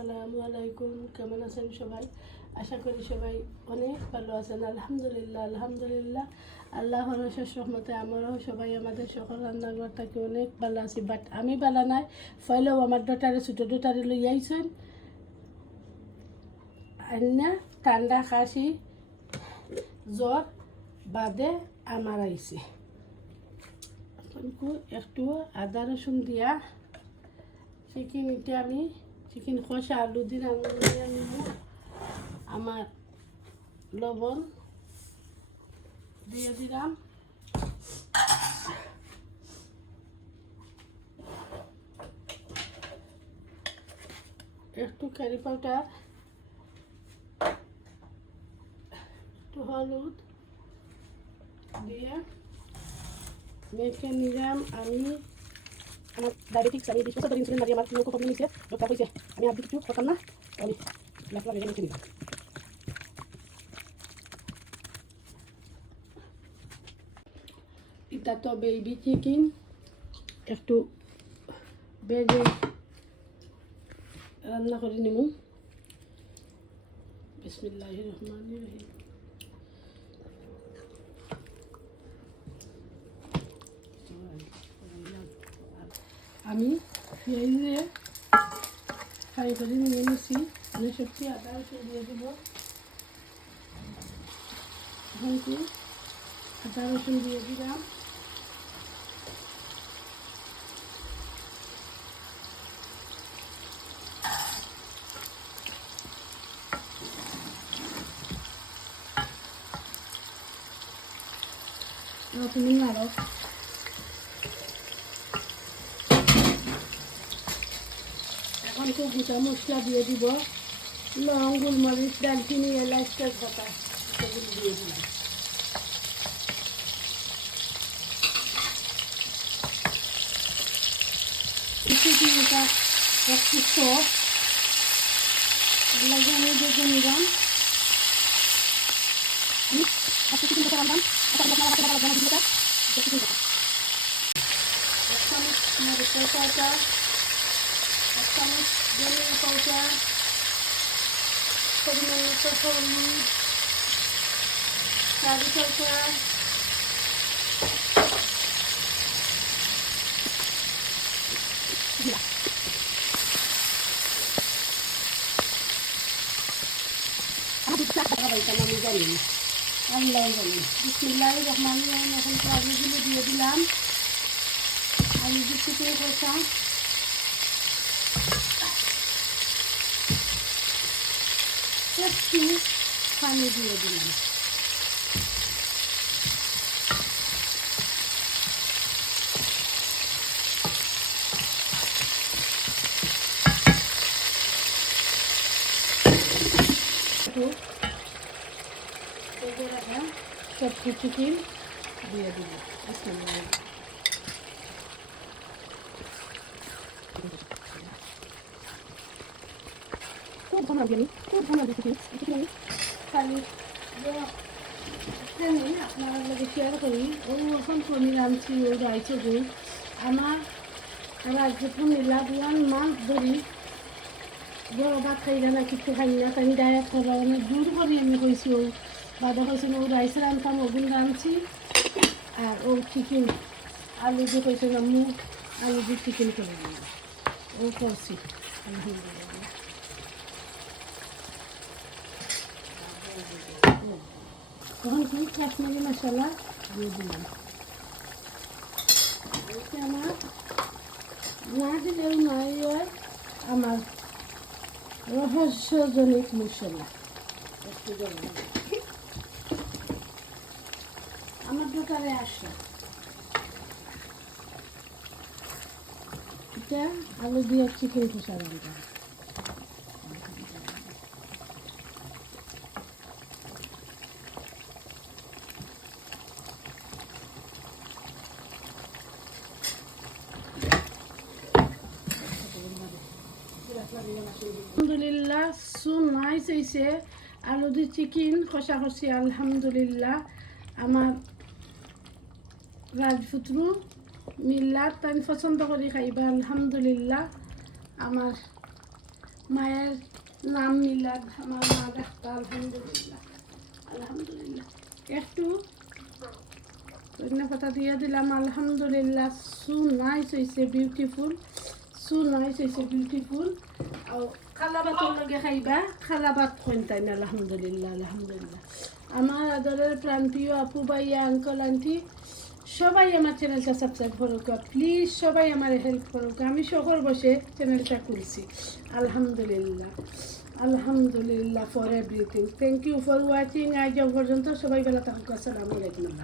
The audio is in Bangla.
আসসালামু আলাইকুম, কেমন আছেন সবাই? আশা করি সবাই অনেক ভালো আছেন। আলহামদুলিল্লাহ আলহামদুলিল্লাহ। আল্লাহর শেষ রহমতে আমরাও সবাই আমাদের সকল রান্নাঘরটাকে অনেক ভালো আছি। বাট আমি ভালো নাই ফয়লেও আমার ডটারে ছোটো ডটারে লই আইছেন। আন্না ঠান্ডা কাশি জ্বর বাদে আমার আইছে। একটু আদা রসুন দিয়া এটা আমি চিকেন কষা, আলু রান্না আমার লবণ দিয়ে দিলাম। একটু কারি পাউডার, একটু হলুদ দিয়ে মেখে নিলাম আমি। ডায়াবেটিক্স আমি বিশ বছর ধরে ইনসুলিন মারি আমার লোক প্রবলেম হয়েছে ডক্টর কইছে আমি আর কিছু করতাম না আমি লেখা মেরে মেখে নিলাম এটা তো বেবি চিকেন একটু বেজে রান্না করে নিব বিসমিল্লাহ রহমান রহিম আমি পেঁয়াজে ফ্রাই করে নিয়ে নিছি। আমি সত্যি আদা রসুন দিয়ে দেবো। কি আদা, রসুন দিয়ে দিলাম। নাড়ো এখন তো গোটা মশলা দিয়ে দিব। লং গোলমরিচ ডালচিনি এলাচ, তেজপাতা সেগুলো দিয়ে দিলাম কিছু একটু সস এগুলোকে আমি দেখে নিলাম আচ্ছা চিকেন কথা রান্নাম এক চামচ মরিচের এক চামচ ধনিয়া পরিমাণ মতো হলুদ কারি পাউডার আমি জানি আল্লাহ জানি বিসমিল্লাহ রহমান রহিম এখন আলুগুলো দিয়ে দিলাম আলু দিচ্ছি করে কষা একটু পানি দিয়ে দিলাম একটু ভেজে রাখা সব চিকেন ভালো লাগে আমি খুব ভালো লাগে চিকেন চিকেন খালি এখানে আপনার লগে শেয়ার করি ও এখন পনির আনছি ও রাইছে গো আমার রাজ্যে পনির ওয়ান মান্থ ধরি বড় ভাত খাই না কিছু খাই না তাই ডায়েট করা অনেক দূর করি আমি কইছি ও বাবা কইছে ও রাইস রান্তাম ওগুলো রাঁধছি আর ও চিকেন আলু দিয়ে কইছে আম্মু আলু দিয়ে চিকেন করে ও করছি আলহামদুলিল্লাহ তখন কি কাশ্মীরি মশলা দিয়ে দিলাম এটা আমার না দিলেও নয় হয় আমার রহস্যজনক মশলা একটু দিলাম। আমার দোকানে আসে এটা আলু দিয়ে চিকেন কষা রান্না আলহামদুলিল্লাহ, সো হয়েছে আলু দি চিকেন কষা কষি আলহামদুলিল্লাহ। আমার রাজপুত্রু মিল্লাত আমি পছন্দ করি খাইবা, আলহামদুলিল্লাহ। আমার মায়ের নাম মিলাদ আমার মা ডাক্তার, আলহামদুলিল্লাহ। আলহামদুলিল্লাহ। একটু ধন্য পাতা দিয়ে দিলাম, আলহামদুলিল্লাহ। So nice beautiful so nice হয়েছে বিউটিফুল আর খালা ভাতৰ লগে খাইবা খালা খুৱাইন তাই আলহামদুলিল্লাহ আলহামদুলিল্লাহ। আমার আদরের প্রান্তীয় আপু, ভাইয়া আঙ্কল আন্টি সবাই আমার চ্যানেলটা সাবস্ক্রাইব করুক। প্লিজ সবাই আমার হেল্প করুক। আমি শহর বসে চ্যানেলটা খুলছি। আলহামদুলিল্লাহ আলহামদুলিল্লাহ for everything thank you for watching আজ পর্যন্ত সবাই বেলা থাকুক। আসসালামু আলাইকুম।